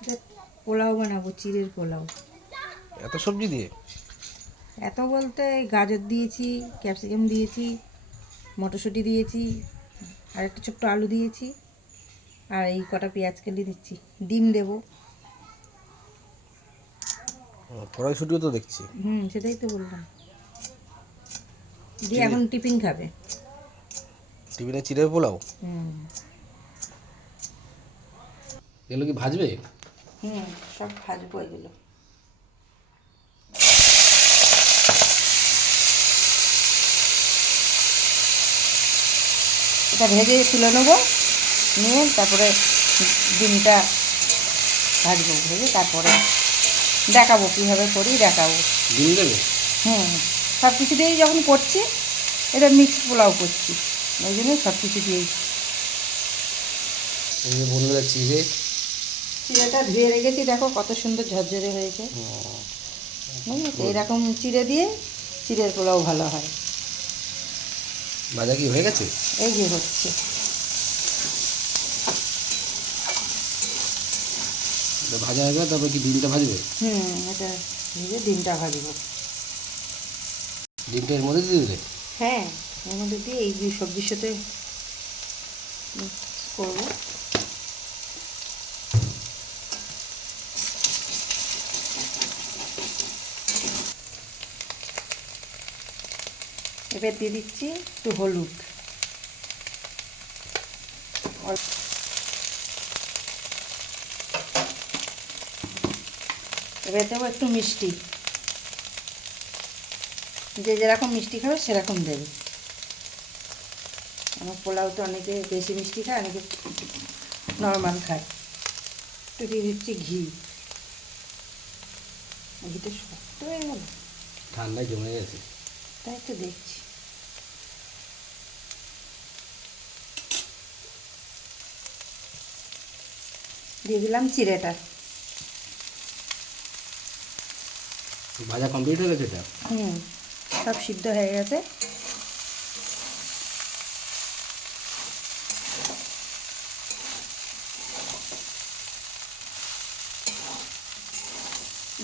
এটা পোলাও বানাবো, চিড়ের পোলাও। এত সবজি দিয়ে? এত বলতে গাজর দিয়েছি, ক্যাপসিকাম দিয়েছি, মটরশুঁটি দিয়েছি, আর একটা ছোট্ট আলু দিয়েছি, আর এই কটা পেঁয়াজ কেটে দিচ্ছি। ডিম দেবো। কড়াইশুটিও তো দেখছি। সেটাই তো বললাম। দিয়ে চিড়ে এখন টিফিন খাবে। টিফিনে চিড়ের পোলাও? হুম এগুলো কি ভাজবে? সব ভাজবো এগুলো। এটা ভেজে তুলে নেবো, নিয়ে তারপরে ডিমটা ভাজবো, ভেজে তারপরে দেখাবো কীভাবে করি, দেখাবো। ডিম দেবে? সব কিছু দিয়েই যখন করছি, এটা মিক্সড পোলাও করছি, ওই জন্য সব কিছু দিয়েই। এই যে বন্ধুরা চিড়েটা ধুয়ে রেখেছি, দেখো কত সুন্দর ঝরঝরে হয়েছে। এইরকম চিড়ে দিয়ে চিড়ের পোলাও ভালো হয়। ভাজা কি হয়ে গেছে? এই যে হচ্ছে। ভাজা হয়ে গেলে তারপর কি ডিমটা ভাজবে? এটা ভেজে ডিমটা ভাজবো। ডিমটা এর মধ্যে দিয়ে দিলে? হ্যাঁ, এর মধ্যে দিয়ে এই সবজির সাথে মিক্স করবো। এবার দিয়ে দিচ্ছি একটু হলুদ, এবার দেবো একটু মিষ্টি, যে যেরকম মিষ্টি খাবে সেরকম দেবে। আমার পোলাওতে অনেকে বেশি মিষ্টি খায়, অনেকে নর্মাল খায়। একটু দিয়ে দিচ্ছি ঘি। ঘিটা শক্ত হয়ে গেল, ঠান্ডায় জমে গেছে। তাই তো দেখছি। দিয়ে দিলাম চিড়েটা। ভাজা কমপ্লিট হয়ে গেছে এটা? সব সিদ্ধ হয়ে গেছে।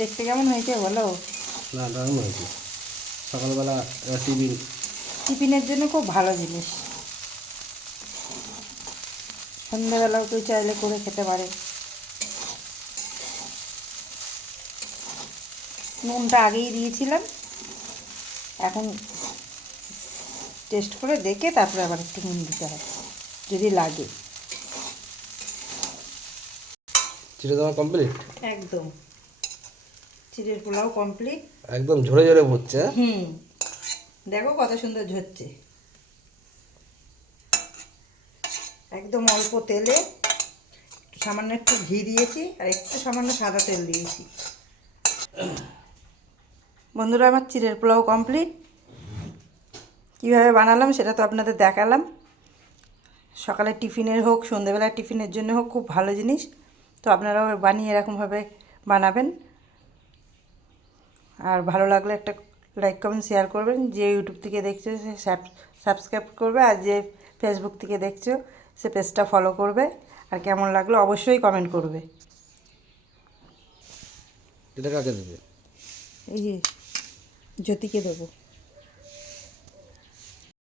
দেখতে কেমন হয়েছে বলো? না, দারুণ হয়েছে। সকালবেলা টিফিনের জন্য খুব ভালো জিনিস। সন্ধ্যাবেলাও কেউ চাইলে করে খেতে পারে। নুনটা আগেই দিয়েছিলাম, এখন টেস্ট করে দেখে তারপরে আবার একটু নুন দিতে হয় যদি লাগে। চিড়ে দেওয়া কমপ্লিট? একদম, চিড়ের পোলাও কমপ্লিট। একদম ঝরে ঝরে হচ্ছে। দেখো কত সুন্দর ঝরছে। একদম অল্প তেলে সামান্য একটু ঘি দিয়েছি, আর একটু সামান্য সাদা তেল দিয়েছি। বন্ধুরা, আমার চিড়ের পোলাও কমপ্লিট। কীভাবে বানালাম সেটা তো আপনাদের দেখালাম। সকালে টিফিনের হোক, সন্ধ্যেবেলার টিফিনের জন্য হোক, খুব ভালো জিনিস। তো আপনারাও বানিয়ে এরকমভাবে বানাবেন। আর ভালো লাগলে একটা লাইক কমেন্ট শেয়ার করবেন। যে ইউটিউব থেকে দেখছো সে সাবস্ক্রাইব করবে, আর যে ফেসবুক থেকে দেখছো সে পেজটা ফলো করবে। আর কেমন লাগলো অবশ্যই কমেন্ট করবে। এটা কাকে দেবে? এই যে জ্যোতিকে দেবো।